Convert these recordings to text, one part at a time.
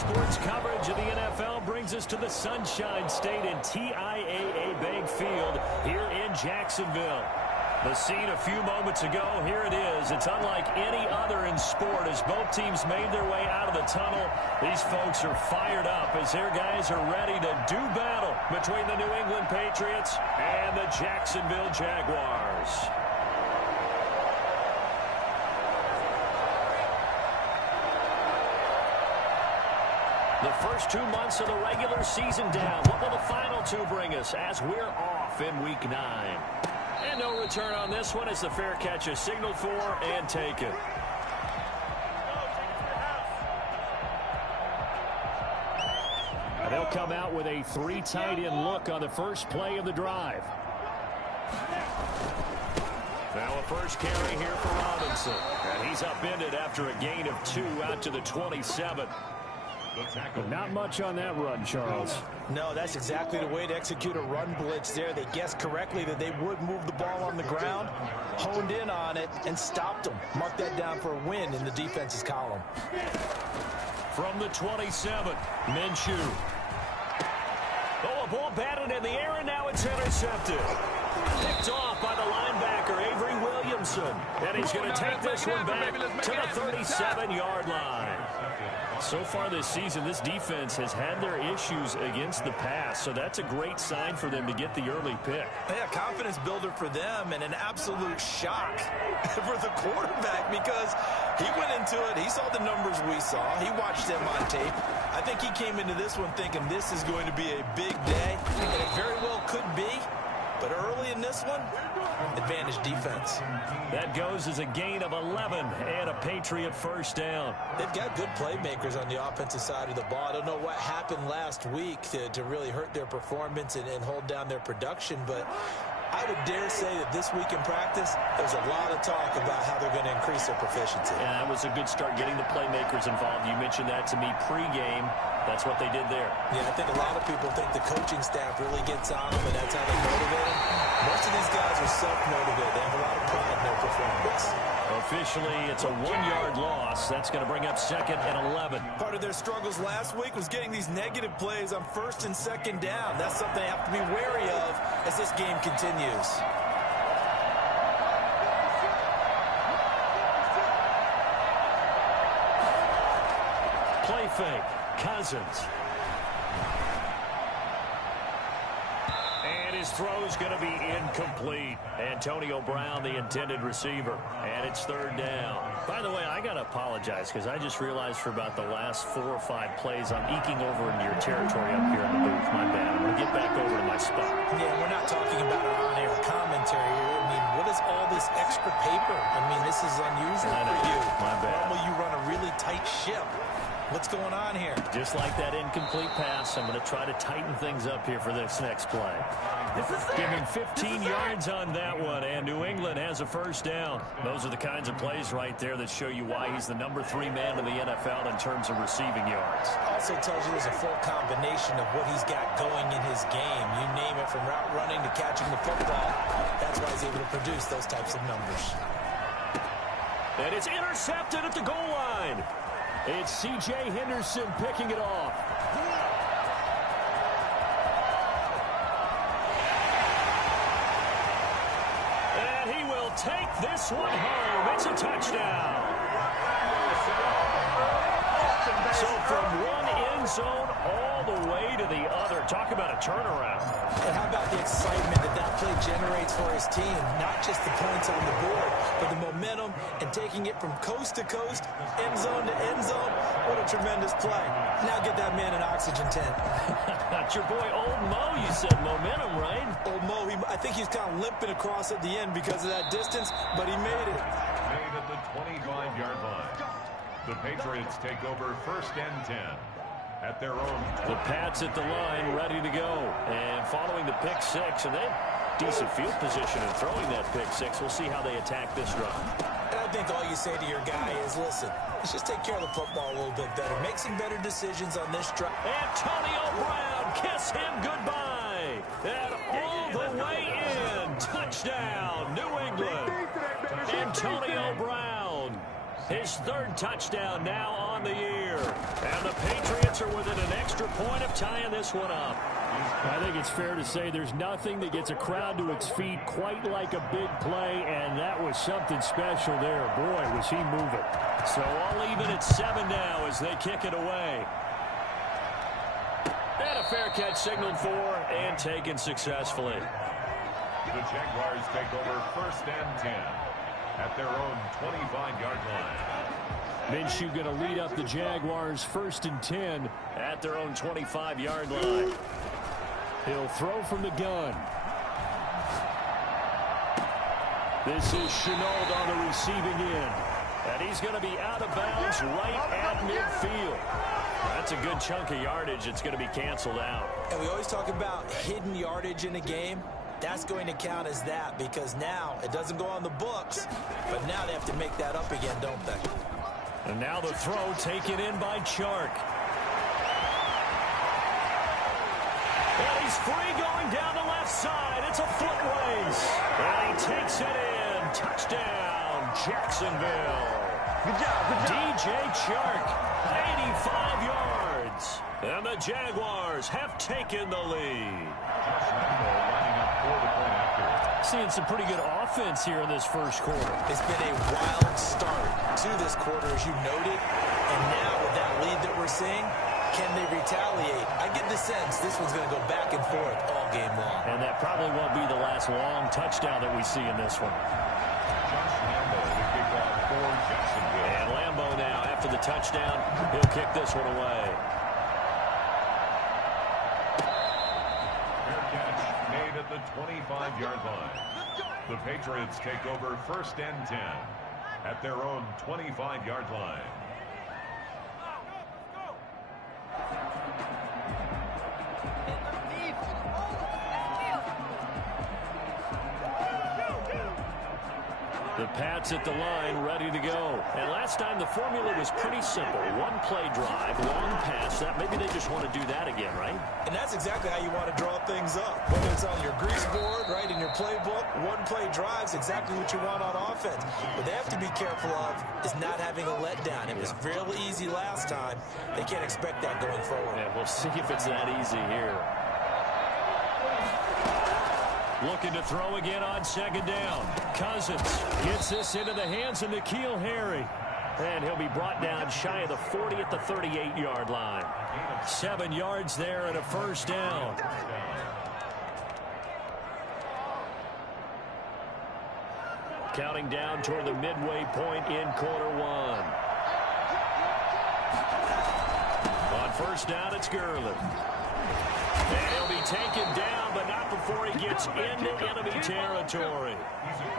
sports coverage of the NFL brings us to the Sunshine State and TIAA Bank Field here in Jacksonville. The scene a few moments ago, here it is. It's unlike any other in sport as both teams made their way out of the tunnel. These folks are fired up as their guys are ready to do battle between the New England Patriots and the Jacksonville Jaguars. The first 2 months of the regular season down. What will the final two bring us as we're off in Week 9? And no return on this one as the fair catch is signaled for and taken. And they'll come out with a 3 tight end look on the first play of the drive. Now a first carry here for Robinson. And he's upended after a gain of 2 out to the 27. Not much on that run, Charles. No, that's exactly the way to execute a run blitz there. They guessed correctly that they would move the ball on the ground, honed in on it, and stopped them. Mark that down for a win in the defense's column. From the 27, Minshew. Oh, a ball batted in the air, and now it's intercepted. Picked off by the linebacker, Avery Williamson. And he's going to take this one back to the 37-yard line. So far this season, this defense has had their issues against the pass, so that's a great sign for them to get the early pick. Yeah, confidence builder for them and an absolute shock for the quarterback because he went into it. He saw the numbers we saw. He watched them on tape. I think he came into this one thinking this is going to be a big day, and it very well could be. But early in this one, advantage defense. That goes as a gain of 11 and a Patriot first down. They've got good playmakers on the offensive side of the ball. I don't know what happened last week to really hurt their performance and hold down their production, but I would dare say that this week in practice, there's a lot of talk about how they're going to increase their proficiency. And that was a good start getting the playmakers involved. You mentioned that to me pregame. That's what they did there. Yeah, I think a lot of people think the coaching staff really gets on them, and that's how they motivate them. Most of these guys are self-motivated. They have a lot of pride in their performance. Officially, it's a 1-yard loss. That's going to bring up 2nd and 11. Part of their struggles last week was getting these negative plays on 1st and 2nd down. That's something they have to be wary of as this game continues. Play fake. Cousins. And his throw is going to be incomplete. Antonio Brown, the intended receiver. And it's 3rd down. By the way, I got to apologize because I just realized for about the last 4 or 5 plays I'm eking over into your territory up here in the booth. My bad. I'm going to get back over to my spot. Yeah, we're not talking about our on-air commentary here. I mean, what is all this extra paper? I mean, this is unusual for you. My bad. Normally you run a really tight ship. What's going on here? Just like that incomplete pass, I'm going to try to tighten things up here for this next play. Give him 15 yards on that one, and New England has a first down. Those are the kinds of plays right there that show you why he's the number 3 man in the NFL in terms of receiving yards. Also tells you there's a full combination of what he's got going in his game. You name it, from route running to catching the football. That's why he's able to produce those types of numbers. And it's intercepted at the goal line. It's C.J. Henderson picking it off. And he will take this one home. It's a touchdown. So from one end zone all the way to the other. Talk about a turnaround. And how about the excitement that play generates for his team? Not just the points on the board, but the momentum and taking it from coast to coast, end zone to end zone. What a tremendous play. Now get that man an oxygen tent. That's your boy Old Mo. You said momentum, right? Old Mo, I think he's kind of limping across at the end because of that distance, but he made it. Made at the 25-yard line. The Patriots take over 1st and 10 at their own. The Pats at the line, ready to go. And following the pick 6, and they have decent field position in throwing that pick 6. We'll see how they attack this drive. And I think all you say to your guy is, listen, let's just take care of the football a little bit better. Make some better decisions on this drive. Antonio Brown, kiss him goodbye. And all the way in. Touchdown, New England. Antonio Brown. His third touchdown now on the year. And the Patriots are within an extra point of tying this one up. I think it's fair to say there's nothing that gets a crowd to its feet quite like a big play, and that was something special there. Boy, was he moving. So all even at 7 now as they kick it away. And a fair catch signaled for and taken successfully. The Jaguars take over 1st and 10 at their own 25-yard line. Minshew going to lead up the Jaguars 1st and 10 at their own 25-yard line. He'll throw from the gun. This is Chenault on the receiving end. And he's going to be out of bounds right at midfield. That's a good chunk of yardage. It's going to be canceled out. And we always talk about hidden yardage in a game. That's going to count as that because now it doesn't go on the books, but now they have to make that up again, don't they? And now the throw taken in by Chark. And he's free going down the left side. It's a foot race. And he takes it in. Touchdown, Jacksonville. Good job. DJ Chark, 85 yards. And the Jaguars have taken the lead. Seeing some pretty good offense here in this first quarter. It's been a wild start to this quarter, as you noted. And now with that lead that we're seeing, can they retaliate? I get the sense this one's going to go back and forth all game long. And that probably won't be the last long touchdown that we see in this one. And Lambo now, after the touchdown, he'll kick this one away. Fair catch made at the 25-yard line. The Patriots take over 1st and 10 at their own 25-yard line. The Pats at the line, ready to go. And last time the formula was pretty simple. One play drive, long pass. Maybe they just want to do that again, right? And that's exactly how you want to draw things up. Whether it's on your grease board, right, in your playbook, one play drive's exactly what you want on offense. What they have to be careful of is not having a letdown. It was really easy last time. They can't expect that going forward. Yeah, we'll see if it's that easy here. Looking to throw again on 2nd down. Cousins gets this into the hands of N'Keal Harry. And he'll be brought down shy of the 40 at the 38-yard line. 7 yards there and a 1st down. Counting down toward the midway point in quarter 1. On 1st down, it's Gurley. And he'll be taken down, but not before he gets into enemy territory.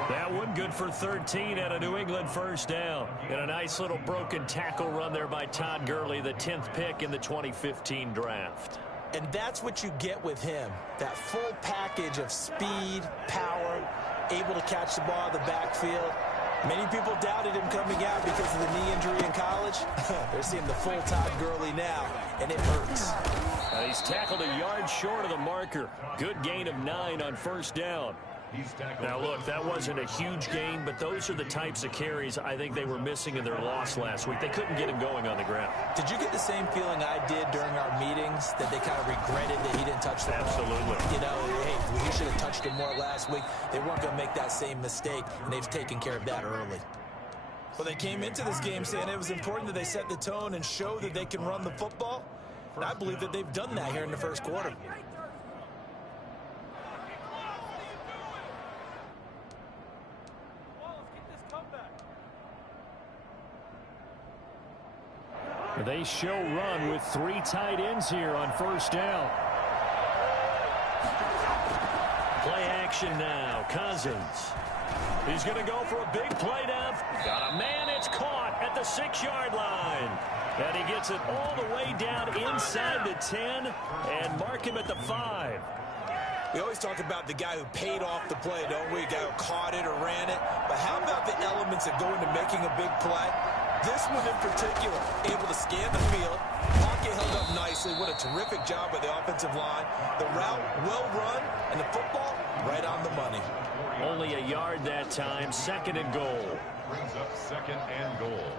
That one good for 13 at a New England 1st down. And a nice little broken tackle run there by Todd Gurley, the 10th pick in the 2015 draft. And that's what you get with him. That full package of speed, power, able to catch the ball in the backfield. Many people doubted him coming out because of the knee injury in college. They're seeing the full Todd Gurley now, and it hurts. He's tackled a yard short of the marker. Good gain of 9 on 1st down. Now, look, that wasn't a huge gain, but those are the types of carries I think they were missing in their loss last week. They couldn't get him going on the ground. Did you get the same feeling I did during our meetings, that they kind of regretted that he didn't touch the ball? Absolutely. You know, hey, we should have touched him more last week. They weren't going to make that same mistake, and they've taken care of that early. Well, they came into this game saying it was important that they set the tone and show that they can run the football. And I believe that they've done that here in the first quarter. They show run with 3 tight ends here on 1st down. Play action now. Cousins. He's going to go for a big play down. Got a man. It's caught at the 6-yard line. And he gets it all the way down inside the 10 and mark him at the 5. We always talk about the guy who paid off the play, don't we? The guy who caught it or ran it. But how about the elements that go into making a big play? This one in particular, able to scan the field. Pocket held up nicely. What a terrific job by the offensive line. The route well run, and the football right on the money. Only a yard that time. 2nd and goal. Brings up 2nd and goal.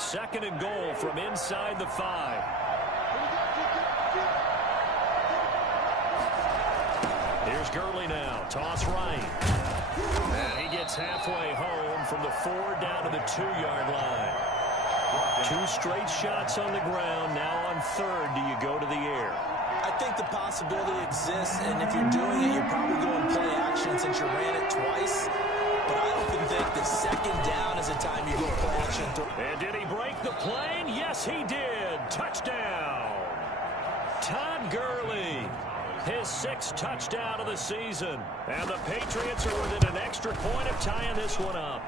Second and goal from inside the 5. Here's Gurley now. Toss right. And he gets halfway home from the 4 down to the 2-yard line. 2 straight shots on the ground. Now on third, do you go to the air? I think the possibility exists, and if you're doing it, you're probably going play action since you ran it twice. But I often think that second down is a time you go play action. And did he break the plane? Yes, he did. Touchdown. Todd Gurley. His 6th touchdown of the season. And the Patriots are within an extra point of tying this one up.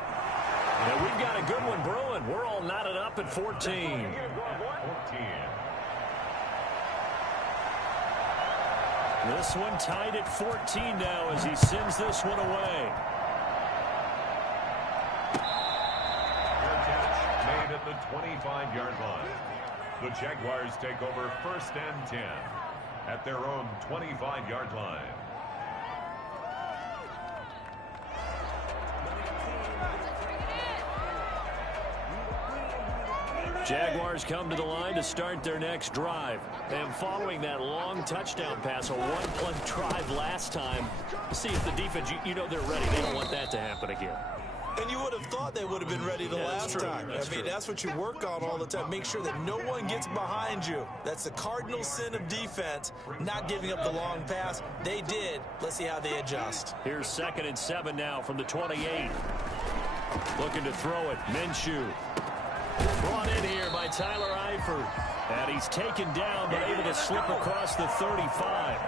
And we've got a good one brewing. We're all knotted up at 14. This one tied at 14 now as he sends this one away. Catch made at the 25-yard line. The Jaguars take over 1st and 10 at their own 25-yard line. Jaguars come to the line to start their next drive. And following that long touchdown pass, a one-play drive last time, see if the defense, you know they're ready. They don't want that to happen again. And you would have thought they would have been ready the last time. That's what you work on all the time. Make sure that no one gets behind you. That's the cardinal sin of defense, not giving up the long pass. They did. Let's see how they adjust. Here's 2nd and 7 now from the 28. Looking to throw it. Minshew. Brought in here by Tyler Eifert. And he's taken down but able to slip across the 35.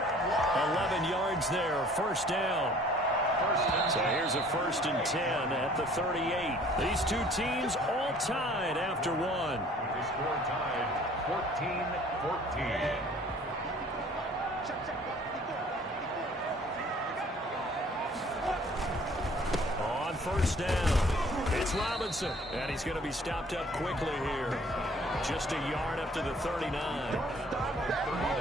11 yards there. 1st down. So here's a 1st and 10 at the 38. These two teams all tied after one. The score tied 14-14. On 1st down, it's Robinson. And he's going to be stopped up quickly here. Just a yard up to the 39.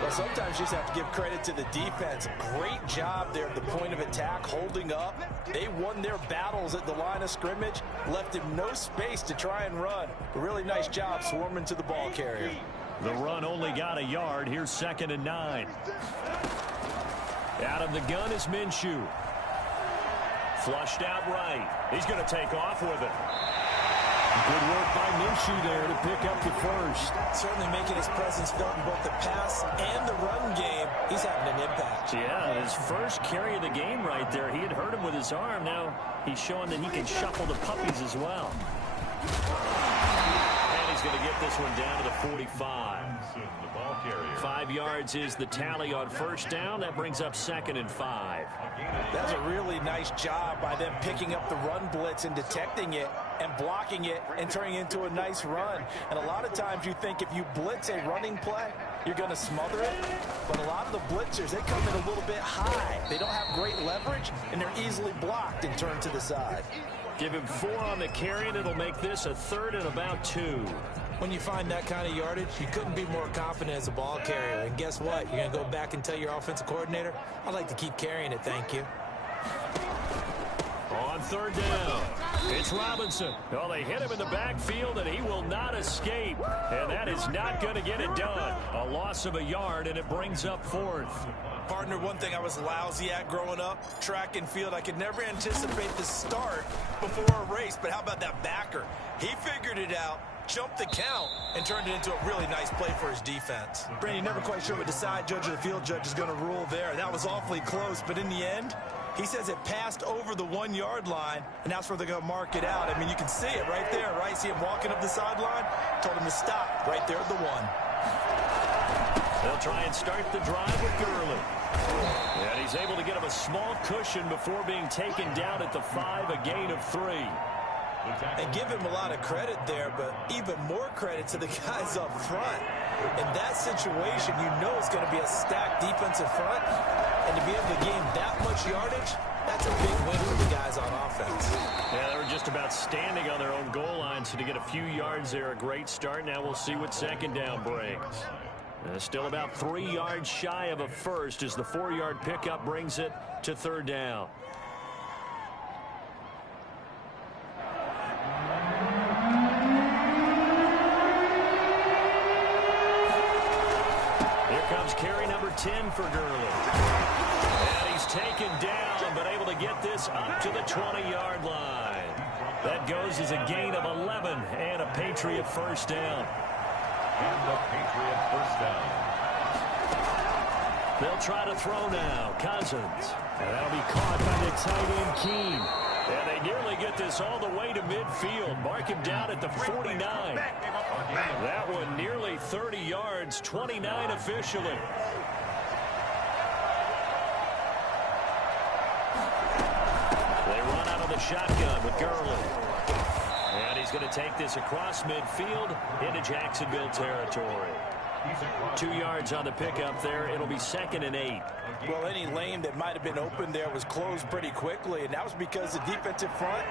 Well, sometimes you just have to give credit to the defense. Great job there at the point of attack, holding up. They won their battles at the line of scrimmage, left him no space to try and run. A really nice job swarming to the ball carrier. The run only got a yard. Here's 2nd and 9. Out of the gun is Minshew. Flushed out right. He's going to take off with it. Good work by Minshew there to pick up the 1st. Certainly making his presence felt in both the pass and the run game. He's having an impact. Yeah, his first carry of the game right there. He had hurt him with his arm. Now he's showing that he can shuffle the puppies as well. And he's going to get this one down to the 45. 5 yards is the tally on 1st down. That brings up 2nd and 5. That's a really nice job by them picking up the run blitz and detecting it and blocking it and turning it into a nice run. And a lot of times you think if you blitz a running play, you're going to smother it. But a lot of the blitzers, they come in a little bit high. They don't have great leverage, and they're easily blocked and turned to the side. Give him 4 on the carry, and it'll make this a 3rd and about 2. When you find that kind of yardage, you couldn't be more confident as a ball carrier. And guess what? You're going to go back and tell your offensive coordinator, I'd like to keep carrying it, thank you. On 3rd down, it's Robinson. Oh, they hit him in the backfield, and he will not escape. And that is not going to get it done. A loss of a yard, and it brings up 4th. Partner, one thing I was lousy at growing up, track and field, I could never anticipate the start before a race. But how about that backer? He figured it out, jumped the count, and turned it into a really nice play for his defense. Brandon, you're never quite sure what the side judge or the field judge is going to rule there. That was awfully close, but in the end, he says it passed over the 1-yard line, and that's where they're going to mark it out. I mean, you can see it right there, right? See him walking up the sideline? Told him to stop right there at the 1. They'll try and start the drive with Gurley. And he's able to get him a small cushion before being taken down at the 5, a gain of 3. And give him a lot of credit there, but even more credit to the guys up front. In that situation, you know it's going to be a stacked defensive front. And to be able to gain that much yardage, that's a big win for the guys on offense. Yeah, they were just about standing on their own goal line, so to get a few yards there, a great start. Now we'll see what 2nd down brings. Still about 3 yards shy of a 1st as the 4-yard pickup brings it to 3rd down. comes carry number 10 for Gurley. And he's taken down, but able to get this up to the 20-yard line. That goes as a gain of 11 and a Patriot first down. And the Patriot first down. They'll try to throw now. Cousins. And that'll be caught by the tight end, Keene. And they nearly get this all the way to midfield. Mark him down at the 49. That one nearly 30 yards, 29 officially. They run out of the shotgun with Gurley. And he's going to take this across midfield into Jacksonville territory. 2 yards on the pickup there. It'll be 2nd and 8. Well, any lane that might have been open there was closed pretty quickly, and that was because the defensive front,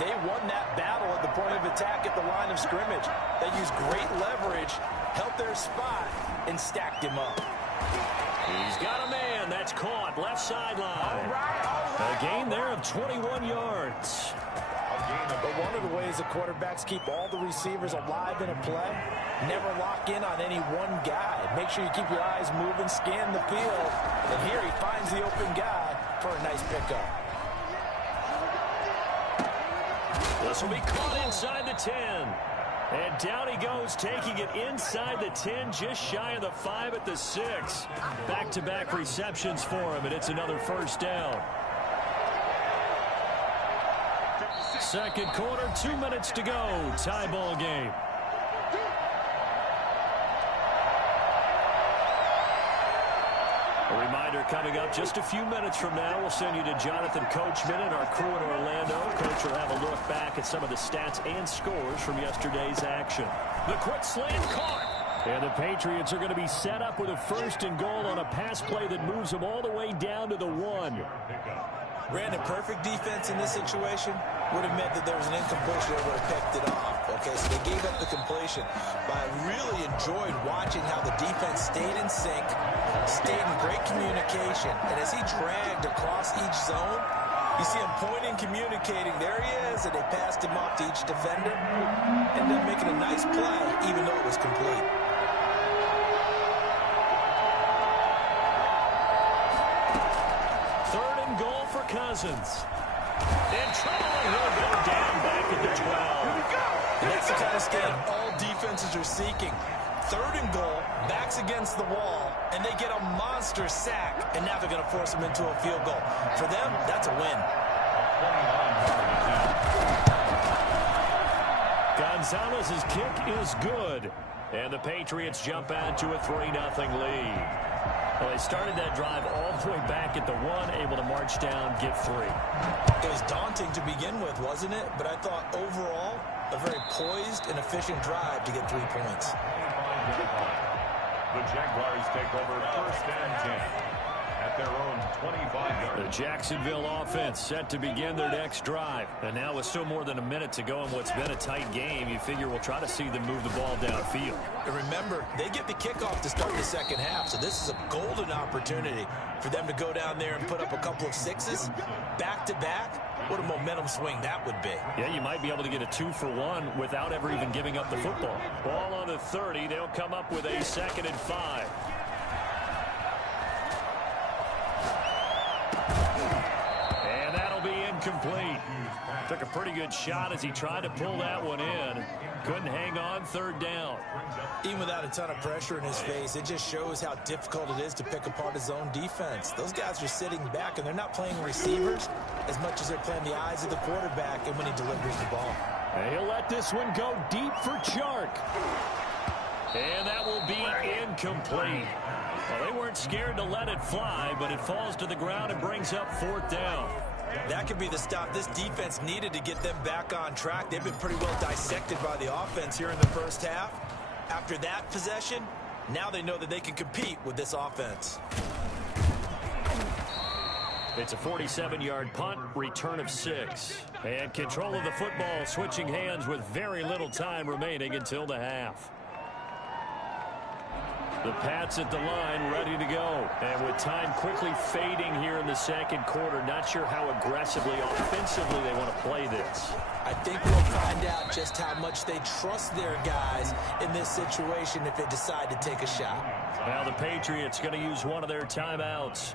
they won that battle at the point of attack at the line of scrimmage. They used great leverage, held their spot, and stacked him up. He's got a man. That's caught. Left sideline. A gain there of 21 yards. But one of the ways the quarterbacks keep all the receivers alive in a play, never lock in on any one guy. Make sure you keep your eyes moving, scan the field. And here he finds the open guy for a nice pickup. This will be caught inside the 10. And down he goes, taking it inside the 10, just shy of the 5 at the 6. Back-to-back receptions for him, and it's another first down. Second quarter, 2 minutes to go. Tie ball game. A reminder coming up just a few minutes from now. We'll send you to Jonathan Coachman and our crew in Orlando. Coach will have a look back at some of the stats and scores from yesterday's action. The quick slant caught. And the Patriots are going to be set up with a 1st and goal on a pass play that moves them all the way down to the 1. Brandon, perfect defense in this situation would have meant that there was an incompletion that would have picked it off. Okay, so they gave up the completion. But I really enjoyed watching how the defense stayed in sync, stayed in great communication. And as he dragged across each zone, you see him pointing, communicating. There he is, and they passed him off to each defender. Ended up making a nice play, even though it was complete. Cousins. In trouble, and he'll go down back at the 12. And that's the kind of stand all defenses are seeking. 3rd and goal, backs against the wall, and they get a monster sack, and now they're going to force them into a field goal. For them, that's a win. Gonzalez's kick is good, and the Patriots jump out to a 3-0 lead. Well, they started that drive all the way back at the 1, able to march down, get 3. It was daunting to begin with, wasn't it? But I thought overall, a very poised and efficient drive to get 3 points. The Jaguars take over 1st and 10 at their own 25-yard. The Jacksonville offense set to begin their next drive. And now with still more than a minute to go in what's been a tight game, you figure we'll try to see them move the ball downfield. And remember, they get the kickoff to start the second half, so this is a golden opportunity for them to go down there and put up a couple of 6s back-to-back. What a momentum swing that would be. Yeah, you might be able to get a 2-for-1 without ever even giving up the football. Ball on the 30. They'll come up with a 2nd and 5. And that'll be incomplete. Took a pretty good shot as he tried to pull that one in. Couldn't hang on. 3rd down. Even without a ton of pressure in his face, it just shows how difficult it is to pick apart his own defense. Those guys are sitting back, and they're not playing receivers as much as they're playing the eyes of the quarterback and when he delivers the ball. And he'll let this one go deep for Chark. And that will be incomplete. Well, they weren't scared to let it fly, but it falls to the ground and brings up 4th down. That could be the stop this defense needed to get them back on track. They've been pretty well dissected by the offense here in the first half. After that possession, now they know that they can compete with this offense. It's a 47-yard punt, return of 6. And control of the football, switching hands with very little time remaining until the half. The Pats at the line, ready to go. And with time quickly fading here in the second quarter, not sure how aggressively, offensively they want to play this. I think we'll find out just how much they trust their guys in this situation if they decide to take a shot. Now the Patriots going to use one of their timeouts,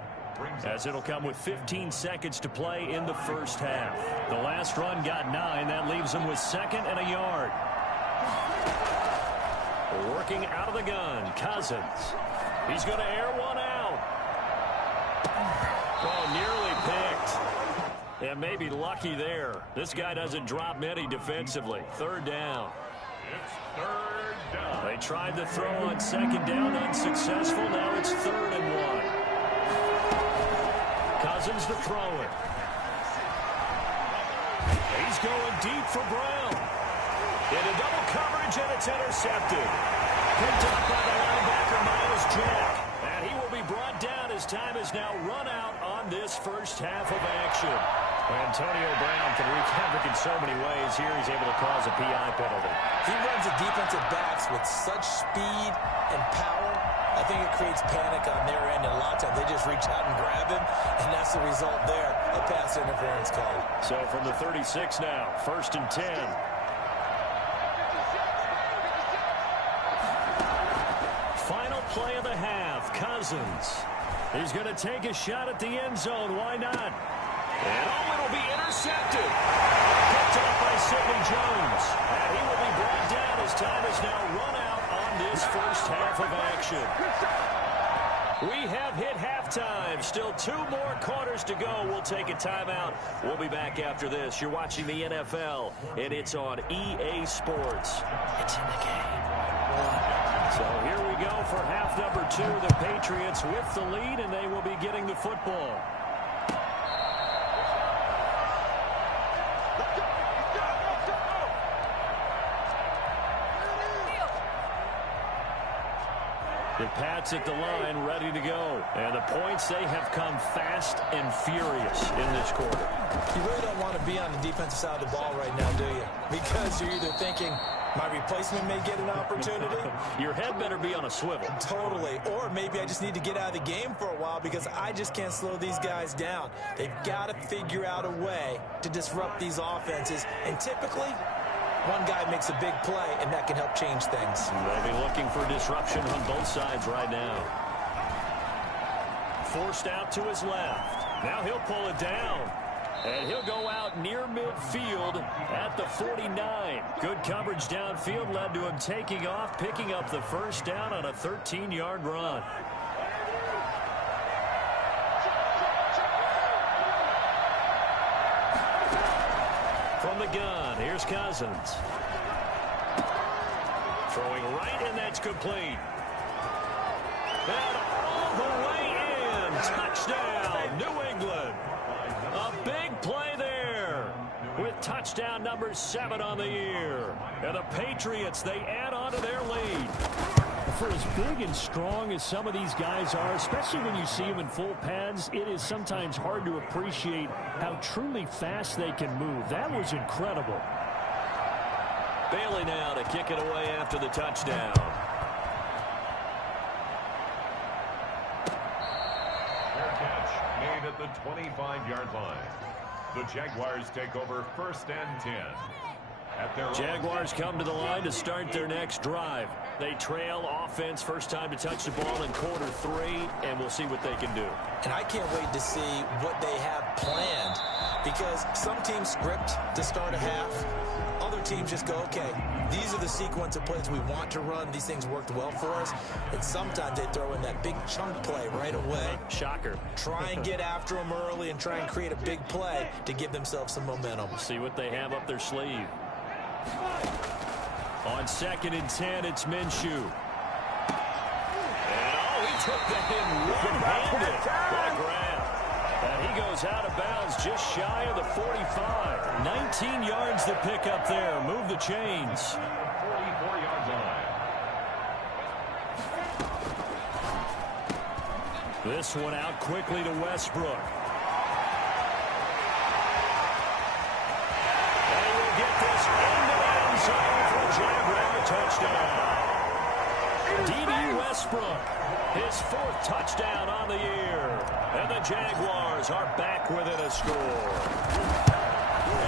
as it'll come with 15 seconds to play in the first half. The last run got 9. That leaves them with 2nd and a yard. Working out of the gun, Cousins. He's going to air one out. Oh, nearly picked. And maybe lucky there. This guy doesn't drop many defensively. 3rd down. It's 3rd down. They tried to throw on 2nd down, unsuccessful. Now it's 3rd and 1. Cousins to throw it. He's going deep for Brown. Into double coverage, and it's intercepted. Picked up by the linebacker, Miles Jack. And he will be brought down as time is now run out on this first half of action. Antonio Brown can wreak havoc in so many ways. Here he's able to cause a PI penalty. He runs the defensive backs with such speed and power. I think it creates panic on their end, and a lot of times they just reach out and grab him, and that's the result there, a pass interference call. So from the 36 now, 1st and 10. Final play of the half, Cousins. He's going to take a shot at the end zone. Why not? And it'll be intercepted. Picked up by Sidney Jones. And he will be brought down as time is now run out on this first half of action. We have hit halftime. Still 2 more quarters to go. We'll take a timeout. We'll be back after this. You're watching the NFL, and it's on EA Sports. It's in the game. So here we go for half number 2. The Patriots with the lead, and they will be getting the football. The Pats at the line, ready to go. And the points, they have come fast and furious in this quarter. You really don't want to be on the defensive side of the ball right now, do you? Because you're either thinking, my replacement may get an opportunity. Your head better be on a swivel. Totally. Or maybe I just need to get out of the game for a while because I just can't slow these guys down. They've got to figure out a way to disrupt these offenses. And typically, one guy makes a big play, and that can help change things. They'll be looking for disruption on both sides right now. Forced out to his left. Now he'll pull it down. And he'll go out near midfield at the 49. Good coverage downfield led to him taking off, picking up the first down on a 13-yard run. From the gun, here's Cousins. Throwing right, and that's complete. And all the way in. Touchdown, New England. A big play there with touchdown number 7 on the year. And the Patriots, they add on to their lead. For as big and strong as some of these guys are, especially when you see them in full pads, it is sometimes hard to appreciate how truly fast they can move. That was incredible. Bailey now to kick it away after the touchdown. Fair catch made at the 25-yard line. The Jaguars take over 1st and 10. Jaguars come to the line to start their next drive. They trail offense, first time to touch the ball in quarter 3, and we'll see what they can do. And I can't wait to see what they have planned, because some teams script to start a half. Other teams just go, okay, these are the sequence of plays we want to run. These things worked well for us. And sometimes they throw in that big chunk play right away. Shocker. Try and get after them early and try and create a big play to give themselves some momentum. See what they have up their sleeve. On 2nd and 10, it's Minshew. And he took that in one-handed. What a grab. And he goes out of bounds just shy of the 45. 19 yards to pick up there. Move the chains. 44-yard line. This one out quickly to Westbrook. And he will get this into the end zone for a Jaguar touchdown. D.D. Westbrook, his 4th touchdown on the year. And the Jaguars are back within a score.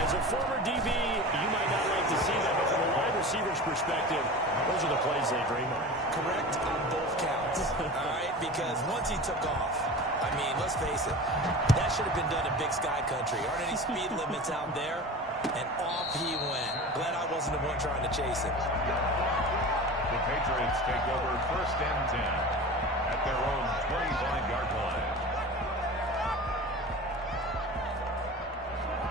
As a former DB, you might not like to see that, but from a wide receiver's perspective, those are the plays they dream of. Correct on both counts. All right, because once he took off, I mean, let's face it, that should have been done in Big Sky Country. Aren't any speed limits out there? And off he went. Glad I wasn't the one trying to chase him. The Patriots take over 1st and 10 at their own 25-yard line.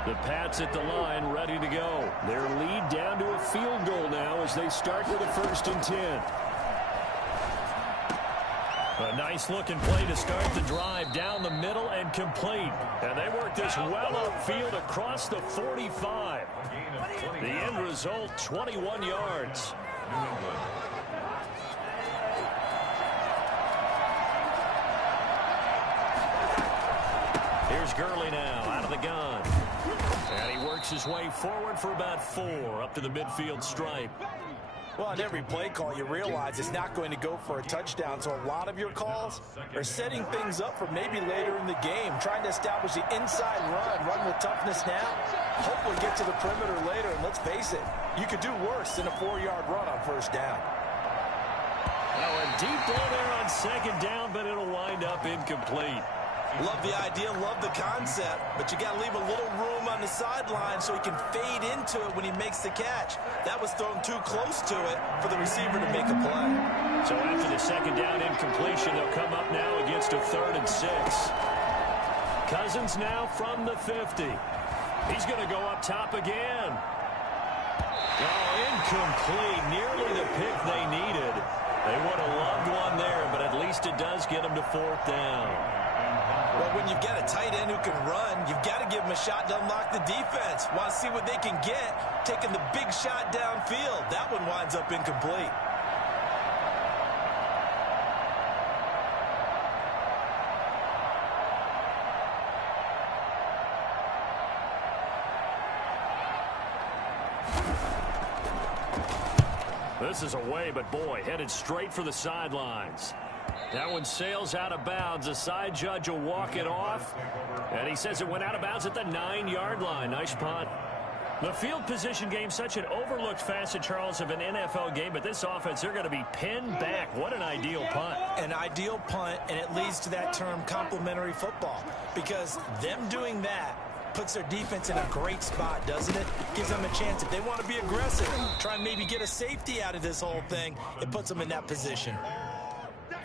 The Pats at the line, ready to go. Their lead down to a field goal now as they start with a 1st and 10. A nice-looking play to start the drive down the middle and complete. And they work this well upfield across the 45. The end result, 21 yards. New England. Here's Gurley now, out of the gun. And he works his way forward for about 4 up to the midfield stripe. Well, on every play call, you realize it's not going to go for a touchdown. So a lot of your calls are setting things up for maybe later in the game, trying to establish the inside run with toughness now, hopefully get to the perimeter later. And let's face it, you could do worse than a 4-yard run on 1st down. Now a deep ball there on 2nd down, but it'll wind up incomplete. Love the idea, love the concept, but you got to leave a little room on the sideline so he can fade into it when he makes the catch. That was thrown too close to it for the receiver to make a play. So after the 2nd down incompletion, they'll come up now against a 3rd and 6. Cousins now from the 50. He's going to go up top again. Oh, incomplete. Nearly the pick they needed. They would have loved one there, but at least it does get them to 4th down. Well, when you've got a tight end who can run, you've got to give him a shot to unlock the defense. Want to see what they can get, taking the big shot downfield. That one winds up incomplete. This is away, but boy, headed straight for the sidelines. That one sails out of bounds. The side judge will walk it off. And he says it went out of bounds at the 9-yard line. Nice punt. The field position game, such an overlooked facet, Charles, of an NFL game. But this offense, they're going to be pinned back. What an ideal punt. An ideal punt, and it leads to that term complementary football. Because them doing that puts their defense in a great spot, doesn't it? Gives them a chance, if they want to be aggressive, try and maybe get a safety out of this whole thing. It puts them in that position.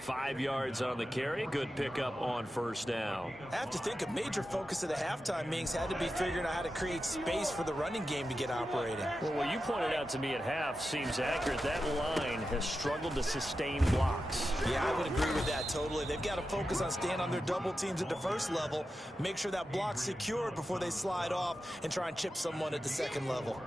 5 yards on the carry. Good pickup on 1st down. I have to think a major focus of the halftime meetings had to be figuring out how to create space for the running game to get operating. Well, what you pointed out to me at half seems accurate. That line has struggled to sustain blocks. Yeah, I would agree with that totally. They've got to focus on staying on their double teams at the 1st level, make sure that block's secured before they slide off and try and chip someone at the 2nd level.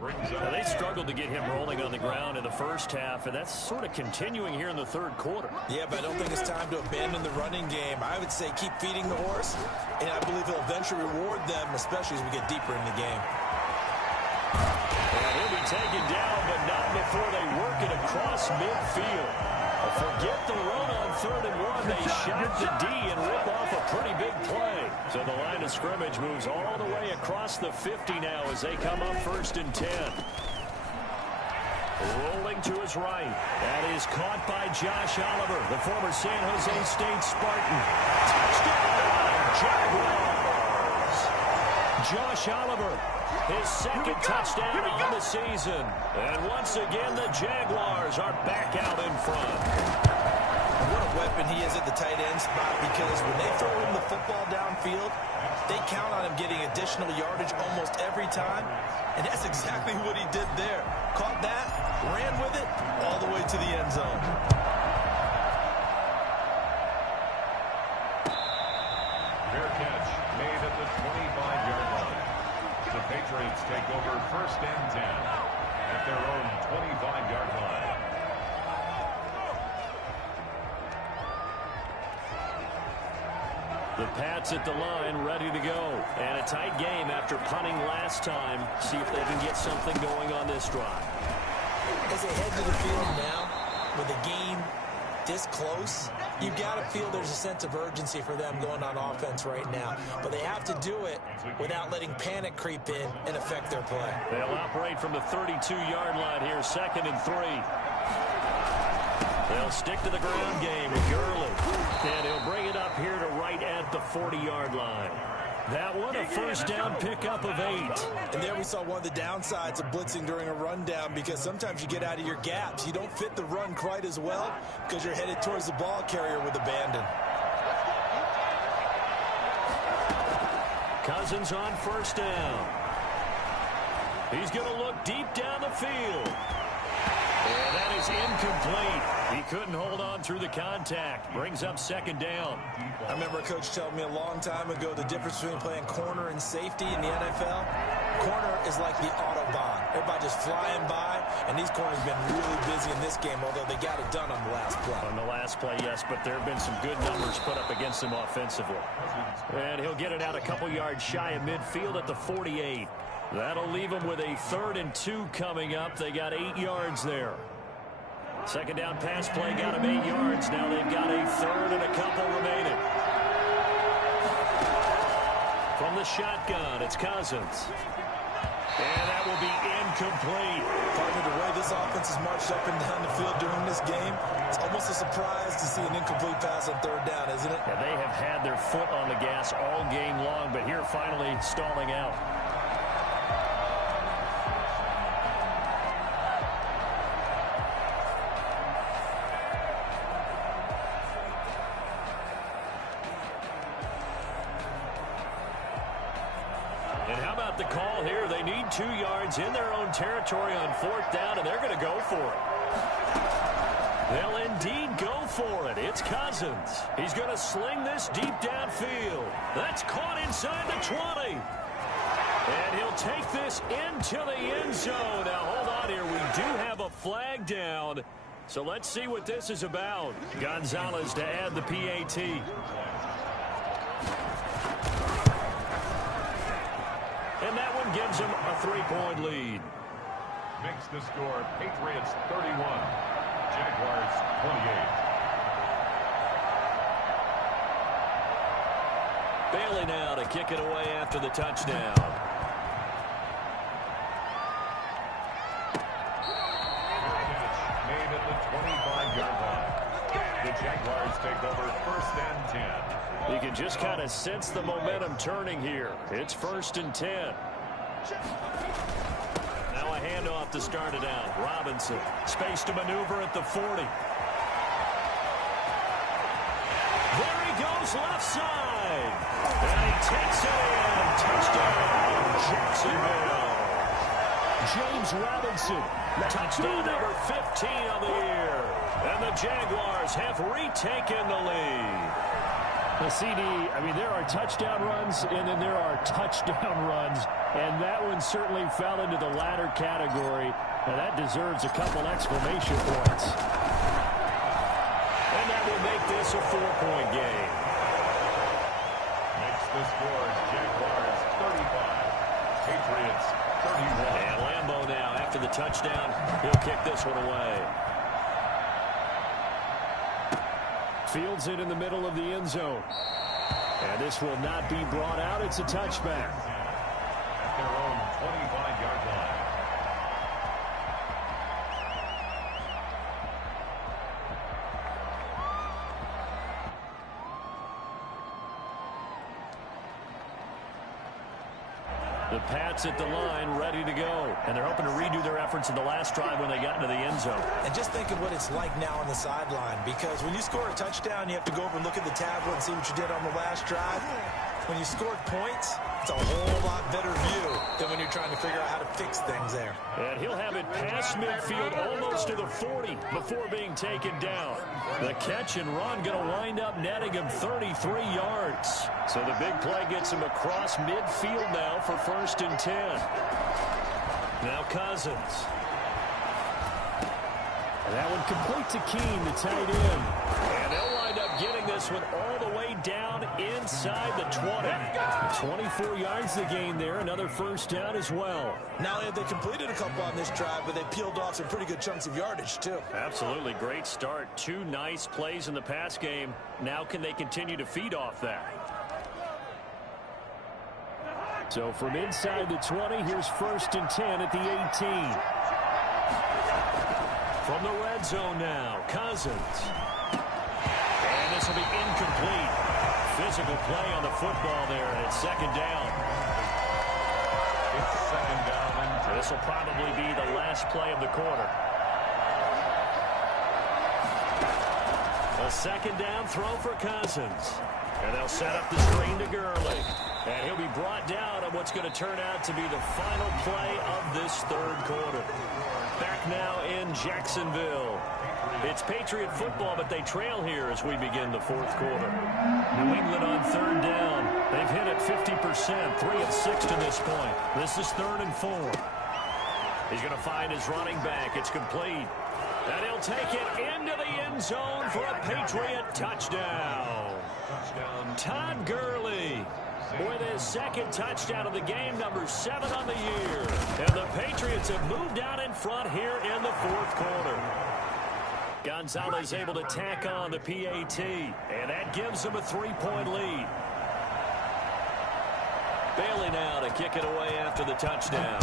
Now, they struggled to get him rolling on the ground in the 1st half, and that's sort of continuing here in the 3rd quarter. Yeah, but I don't think it's time to abandon the running game. I would say keep feeding the horse, and I believe he'll eventually reward them, especially as we get deeper in the game. And he'll be taken down, but not before they work it across midfield. Forget the run on 3rd and 1. They shot the D and rip off a pretty big play. So the line of scrimmage moves all the way across the 50 now as they come up 1st and 10. Rolling to his right. That is caught by Josh Oliver, the former San Jose State Spartan. Touchdown, Jaguars! Josh Oliver, his 2nd touchdown on the season. And once again, the Jaguars are back out in front. What a weapon he is at the tight end spot, because when they throw him the football downfield, they count on him getting additional yardage almost every time. And that's exactly what he did there. Caught that, ran with it, all the way to the end zone. Fair catch made at the 25-yard line. The Patriots take over 1st and 10 at their own 25-yard line. The Pats at the line, ready to go. And a tight game after punting last time. See if they can get something going on this drive. As they head to the field now with a game this close, you got to feel there's a sense of urgency for them going on offense right now. But they have to do it without letting panic creep in and affect their play. They'll operate from the 32-yard line here, 2nd and 3. They'll stick to the ground game with Gurley. And he'll bring it up here to right at the 40-yard line. That one, a first down pickup of 8. And there we saw one of the downsides of blitzing during a rundown, because sometimes you get out of your gaps. You don't fit the run quite as well because you're headed towards the ball carrier with abandon. Cousins on first down. He's going to look deep down the field. And that is incomplete. He couldn't hold on through the contact. Brings up 2nd down. I remember a coach telling me a long time ago the difference between playing corner and safety in the NFL. Corner is like the Autobahn. Everybody just flying by, and these corners have been really busy in this game, although they got it done on the last play. On the last play, yes, but there have been some good numbers put up against him offensively. And he'll get it out a couple yards shy of midfield at the 48. That'll leave them with a 3rd and 2 coming up. They got 8 yards there. 2nd down pass play got them 8 yards. Now they've got a 3rd and a couple remaining. From the shotgun, it's Cousins. And that will be incomplete. Partner, the way this offense has marched up and down the field during this game, it's almost a surprise to see an incomplete pass on 3rd down, isn't it? Yeah, they have had their foot on the gas all game long, but here finally stalling out. The call here, they need 2 yards in their own territory on 4th down, and they're going to go for it. They'll indeed go for it. It's Cousins. He's going to sling this deep downfield. That's caught inside the 20. And he'll take this into the end zone. Now, hold on here. We do have a flag down. So let's see what this is about. Gonzalez to add the PAT. And that one gives them a 3-point lead. Makes the score Patriots 31, Jaguars 28. Bailey now to kick it away after the touchdown. Catch made at the 25-yard line. The Jaguars take over 1st and 10. You can just kind of sense the momentum turning here. It's 1st and 10. Now a handoff to start it out. Robinson, space to maneuver at the 40. There he goes, left side. And he takes it in. Touchdown, Jacksonville. James Robinson, touchdown number 15 on the year. And the Jaguars have retaken the lead. The CD, I mean, there are touchdown runs, and then there are touchdown runs, and that one certainly fell into the latter category, and that deserves a couple exclamation points. And that will make this a 4-point game. Makes the score Jaguars 35, Patriots 31. And Lambeau now, after the touchdown, he'll kick this one away. Fields it in the middle of the end zone. And this will not be brought out. It's a touchback. At their own 25-yard line. The Pats at the line, ready to go. And they're hoping to redo their efforts in the last drive when they got into the end zone. And just think of what it's like now on the sideline, because when you score a touchdown, you have to go over and look at the tablet and see what you did on the last drive. When you scored points, it's a whole lot better view than when you're trying to figure out how to fix things there. And he'll have it past midfield almost to the 40 before being taken down. The catch and run going to wind up netting him 33 yards. So the big play gets him across midfield now for 1st and 10. Now Cousins. And that one complete to Keene, the tight end. And they'll wind up getting getting this one all the way down inside the 20. 24 yards to gain there. Another first down as well. Not only have they completed a couple on this drive, but they peeled off some pretty good chunks of yardage, too. Absolutely great start. 2 nice plays in the pass game. Now can they continue to feed off that? So from inside the 20, here's 1st and 10 at the 18. From the red zone now, Cousins. And this will be incomplete. Physical play on the football there, and it's 2nd down. It's 2nd down. And this will probably be the last play of the quarter. A 2nd down throw for Cousins. And they'll set up the screen to Gurley. And he'll be brought down on what's going to turn out to be the final play of this 3rd quarter. Back now in Jacksonville. It's Patriot football, but they trail here as we begin the 4th quarter. New England on 3rd down. They've hit it 50%, 3 of 6 to this point. This is 3rd and 4. He's going to find his running back. It's complete. And he'll take it into the end zone for a Patriot touchdown. Todd Gurley with his 2nd touchdown of the game, number 7 on the year. And the Patriots have moved out in front here in the 4th quarter. Gonzalez able to tack on the PAT, and that gives them a 3-point lead. Bailey now to kick it away after the touchdown.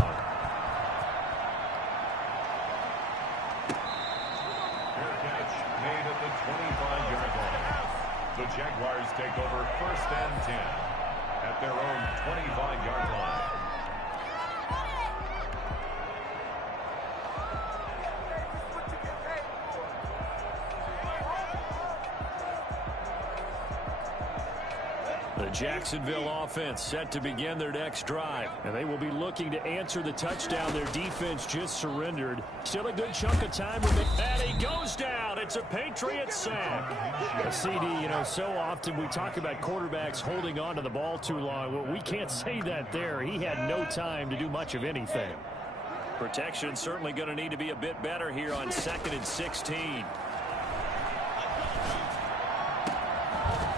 fair catch made at the 25-yard line. The Jaguars take over 1st and 10 at their own 25-yard line. The Jacksonville offense set to begin their next drive, and they will be looking to answer the touchdown their defense just surrendered. Still a good chunk of time remaining. And he goes down. It's a Patriot sack. A CD, you know, so often we talk about quarterbacks holding on to the ball too long. Well, we can't say that there. He had no time to do much of anything. Protection certainly going to need to be a bit better here on 2nd and 16.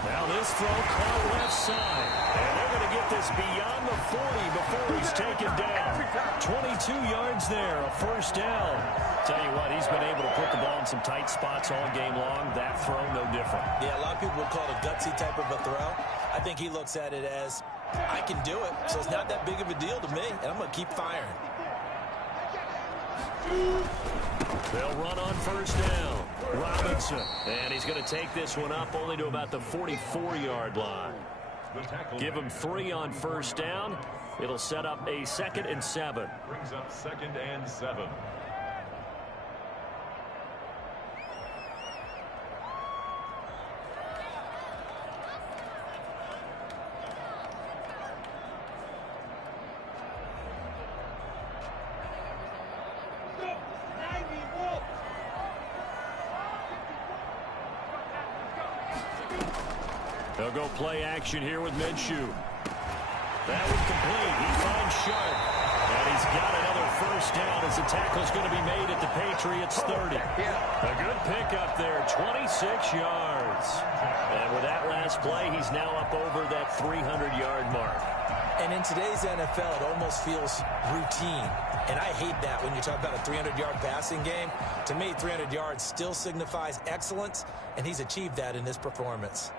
Now this throw caught left side. And they're going to get this beyond the 40 before he's taken down. 22 yards there, a 1st down. Tell you what, he's been able to put the ball in some tight spots all game long. That throw, no different. Yeah, a lot of people would call it a gutsy type of a throw. I think he looks at it as, I can do it, so it's not that big of a deal to me, and I'm going to keep firing. They'll run on 1st down. Robinson. And he's going to take this one up only to about the 44-yard line. Give him 3 on 1st down. It'll set up a 2nd and 7. Brings up 2nd and 7. They'll go play action here with Minshew. That was complete. He finds Sharp. And he's got another 1st down as the tackle's going to be made at the Patriots 30. A good pickup there, 26 yards. And with that last play, he's now up over that 300-yard mark. And in today's NFL, it almost feels routine. And I hate that when you talk about a 300-yard passing game. To me, 300 yards still signifies excellence, and he's achieved that in this performance.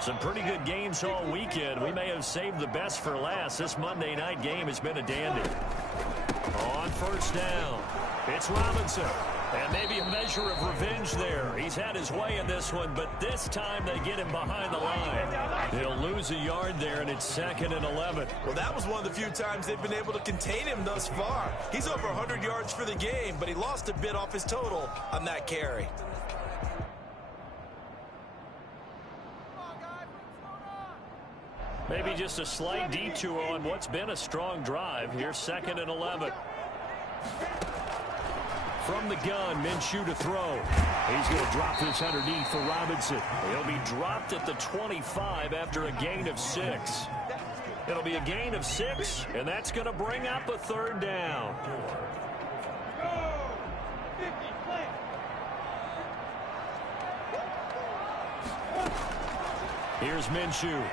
Some pretty good games all weekend. We may have saved the best for last. This Monday night game has been a dandy. On 1st down, it's Robinson. And maybe a measure of revenge there. He's had his way in this one, but this time they get him behind the line. He'll lose a yard there, and it's 2nd and 11. Well, that was one of the few times they've been able to contain him thus far. He's over 100 yards for the game, but he lost a bit off his total on that carry. Maybe just a slight detour on what's been a strong drive. Here's 2nd and 11. From the gun, Minshew to throw. He's going to drop this underneath for Robinson. He'll be dropped at the 25 after a gain of 6. It'll be a gain of 6, and that's going to bring up a 3rd down. Here's Minshew. And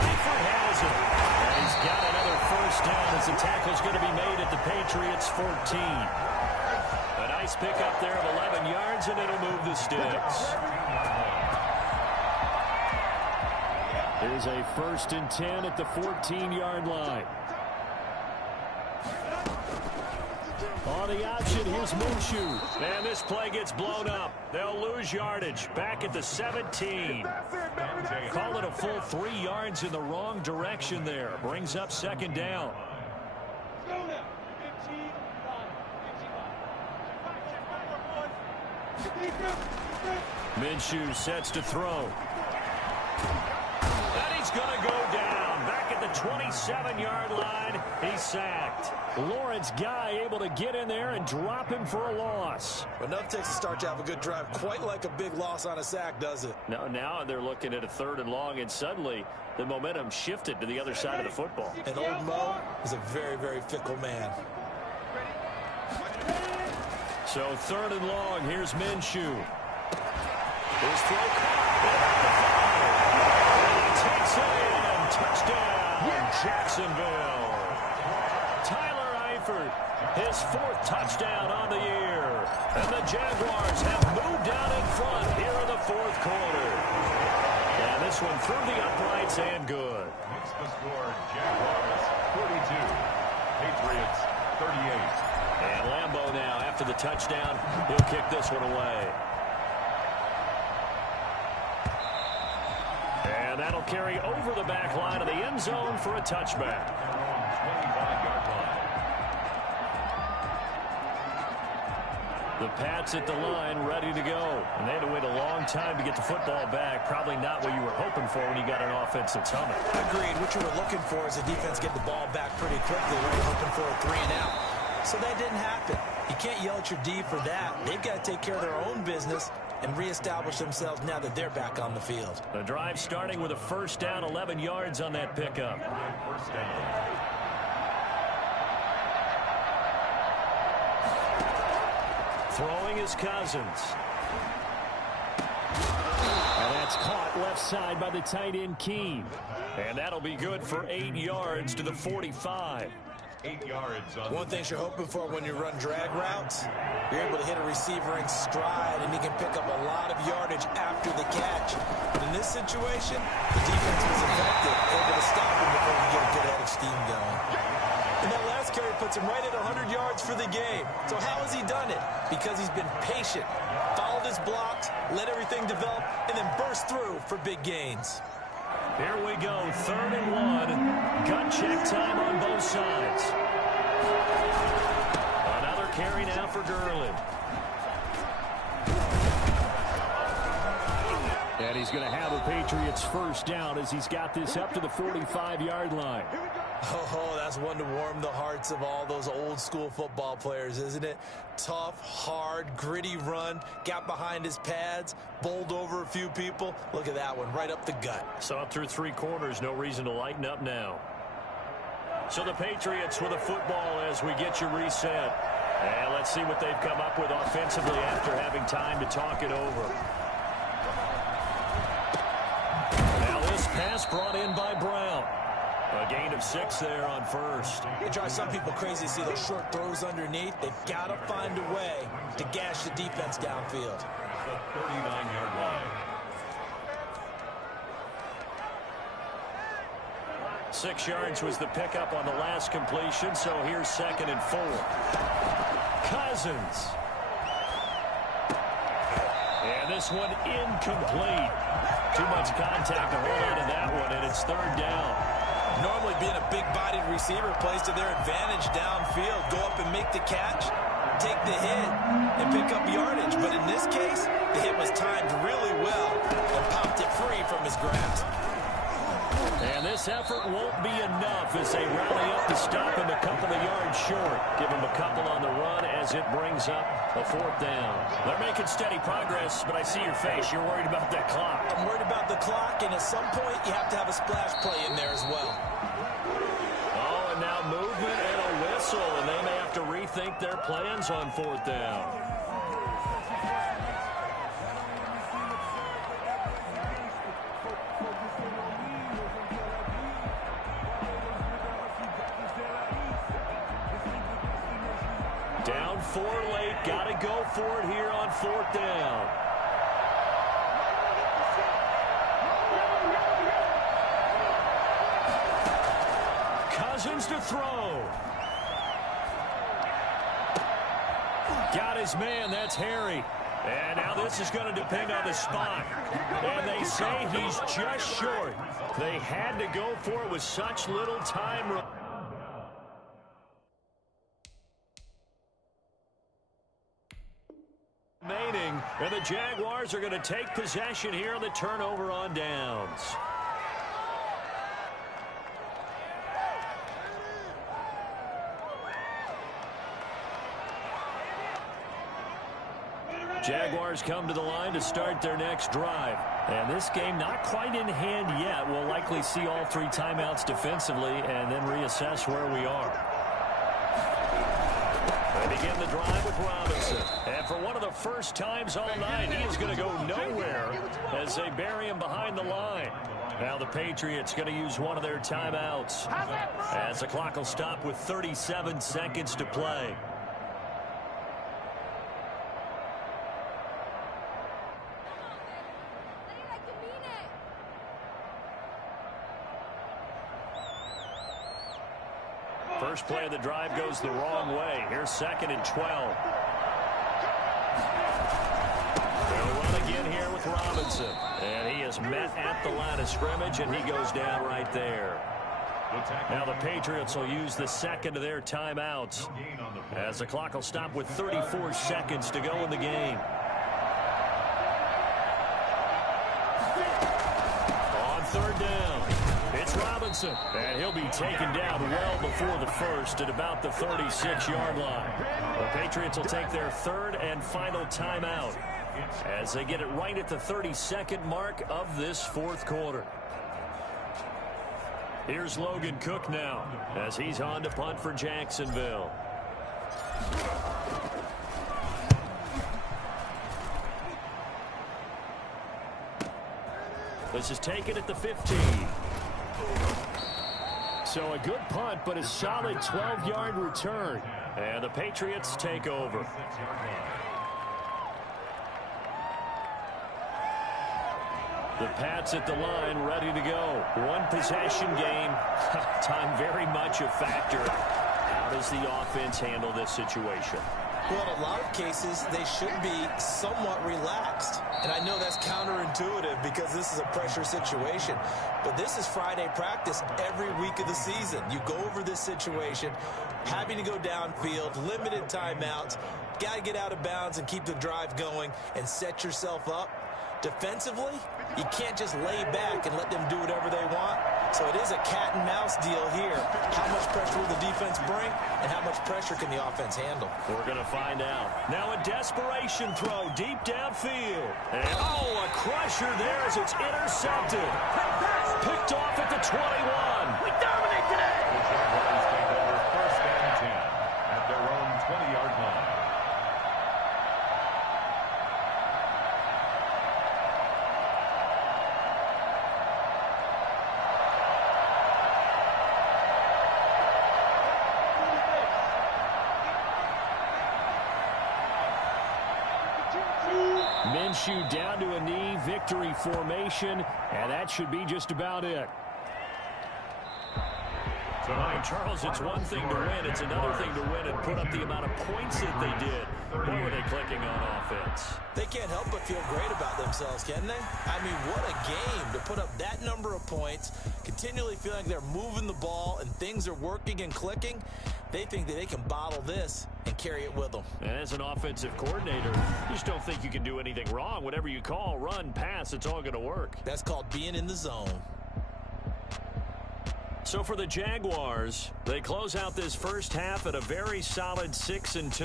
Eifert has it. And he's got another first down as the tackle's going to be made at the Patriots 14. A nice pickup there of 11 yards, and it'll move the sticks. Here's a 1st and 10 at the 14-yard line. On the option, here's Minshew. And this play gets blown up. They'll lose yardage. Back at the 17. Call it a full 3 yards in the wrong direction there. Brings up 2nd down. Minshew sets to throw. And he's going to go down. Back at the 27-yard line, he's sacked. Lawrence Guy able to get in there and drop him for a loss. Enough takes to start to have a good drive. Quite like a big loss on a sack, does it? No, now they're looking at a 3rd and long, and suddenly the momentum shifted to the other side of the football. And old Mo is a very, very fickle man. So 3rd and long, here's Minshew. His throw caught. Takes it in. Touchdown, Jacksonville. Tyler Eifert, his 4th touchdown on the year. And the Jaguars have moved down in front here in the 4th quarter. And this one through the uprights and good. Makes the score Jaguars 42, Patriots 38. And Lambeau now, after the touchdown, he'll kick this one away. And that'll carry over the back line of the end zone for a touchback. 25-yard line. The Pats at the line, ready to go. And they had to wait a long time to get the football back. Probably not what you were hoping for when you got an offense that's humming. Agreed. What you were looking for is the defense get the ball back pretty quickly. We were hoping for a 3 and out. So that didn't happen. You can't yell at your D for that. They've got to take care of their own business and reestablish themselves now that they're back on the field. The drive starting with a 1st down, 11 yards on that pickup. 1st down. Throwing is Cousins. And that's caught left side by the tight end Keene. And that'll be good for 8 yards to the 45. 8 yards on One thing you're hoping for when you run drag routes, you're able to hit a receiver in stride, and he can pick up a lot of yardage after the catch. But in this situation, the defense was effective, able to stop him before he get a good head of steam going. And that last carry puts him right at 100 yards for the game. So how has he done it? Because he's been patient, followed his blocks, let everything develop, and then burst through for big gains. Here we go, 3rd and 1. Gut check time on both sides. Another carry now for Gurley. And he's going to have a Patriots 1st down as he's got this up to the 45-yard line. Oh, that's one to warm the hearts of all those old-school football players, isn't it? Tough, hard, gritty run, got behind his pads, bowled over a few people. Look at that one, right up the gut. Saw it through 3 quarters, no reason to lighten up now. So the Patriots with a football as we get you reset. And let's see what they've come up with offensively after having time to talk it over. Now this pass brought in by Brown. A gain of 6 there on 1st. It drives some people crazy to see those short throws underneath. They've got to find a way to gash the defense downfield. The 39-yard line. 6 yards was the pickup on the last completion, so here's 2nd and 4. Cousins. And this one incomplete. Too much contact to hold on to that one, and it's 3rd down. Normally being a big-bodied receiver plays to their advantage downfield. Go up and make the catch, take the hit, and pick up yardage. But in this case, the hit was timed really well and popped it free from his grasp. And this effort won't be enough as they rally up to stop him a couple of yards short. Give him a couple on the run as it brings up a 4th down. They're making steady progress, but I see your face. You're worried about that clock. I'm worried about the clock, and at some point, you have to have a splash play in there as well. Oh, and now movement and a whistle, and they may have to rethink their plans on 4th down. 4 late. Got to go for it here on 4th down. Cousins to throw. Got his man. That's Harry. And now this is going to depend on the spot. And they say he's just short. They had to go for it with such little time remaining. And the Jaguars are going to take possession here on the turnover on downs. Jaguars come to the line to start their next drive. And this game not quite in hand yet. We'll likely see all 3 timeouts defensively and then reassess where we are. They begin the drive with Robinson. And for one of the first times all night, he is going to go nowhere as they bury him behind the line. Now the Patriots going to use one of their timeouts as the clock will stop with 37 seconds to play. First play of the drive goes the wrong way. Here's 2nd and 12. They'll run again here with Robinson. And he is met at the line of scrimmage, and he goes down right there. Now the Patriots will use the 2nd of their timeouts as the clock will stop with 34 seconds to go in the game. On 3rd down. It's Robinson, and he'll be taken down well before the first at about the 36-yard line. The Patriots will take their 3rd and final timeout as they get it right at the 32nd mark of this 4th quarter. Here's Logan Cook now as he's on to punt for Jacksonville. This is taken at the 15. So a good punt, but a solid 12-yard return. And the Patriots take over. The Pats at the line, ready to go. One possession game. Time very much a factor. How does the offense handle this situation? Well, in a lot of cases, they should be somewhat relaxed. And I know that's counterintuitive because this is a pressure situation. But this is Friday practice every week of the season. You go over this situation, having to go downfield, limited timeouts, got to get out of bounds and keep the drive going and set yourself up. Defensively, you can't just lay back and let them do whatever they want. So it is a cat and mouse deal here. How much pressure will the defense bring, and how much pressure can the offense handle? We're going to find out. Now a desperation throw deep downfield. And a crusher there as it's intercepted. Picked off at the 21. We dominate today. The Jaguars take over 1st and 10 at their own 20-yard line. Minshew down to a knee, victory formation, and that should be just about it. Tonight, Charles, it's one thing to win. It's another thing to win and put up the amount of points that they did. Boy, were they clicking on offense. They can't help but feel great about themselves, can they? I mean, what a game to put up that number of points, continually feeling like they're moving the ball and things are working and clicking. They think that they can bottle this and carry it with them. And as an offensive coordinator, you just don't think you can do anything wrong. Whatever you call, run, pass, it's all going to work. That's called being in the zone. So for the Jaguars, they close out this first half at a very solid 6-2.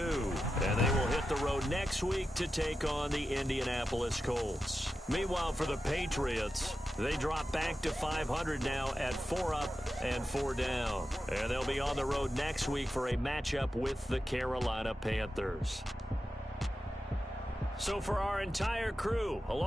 And they will hit the road next week to take on the Indianapolis Colts. Meanwhile, for the Patriots, they drop back to 500 now at 4 up and 4 down. And they'll be on the road next week for a matchup with the Carolina Panthers. So for our entire crew, along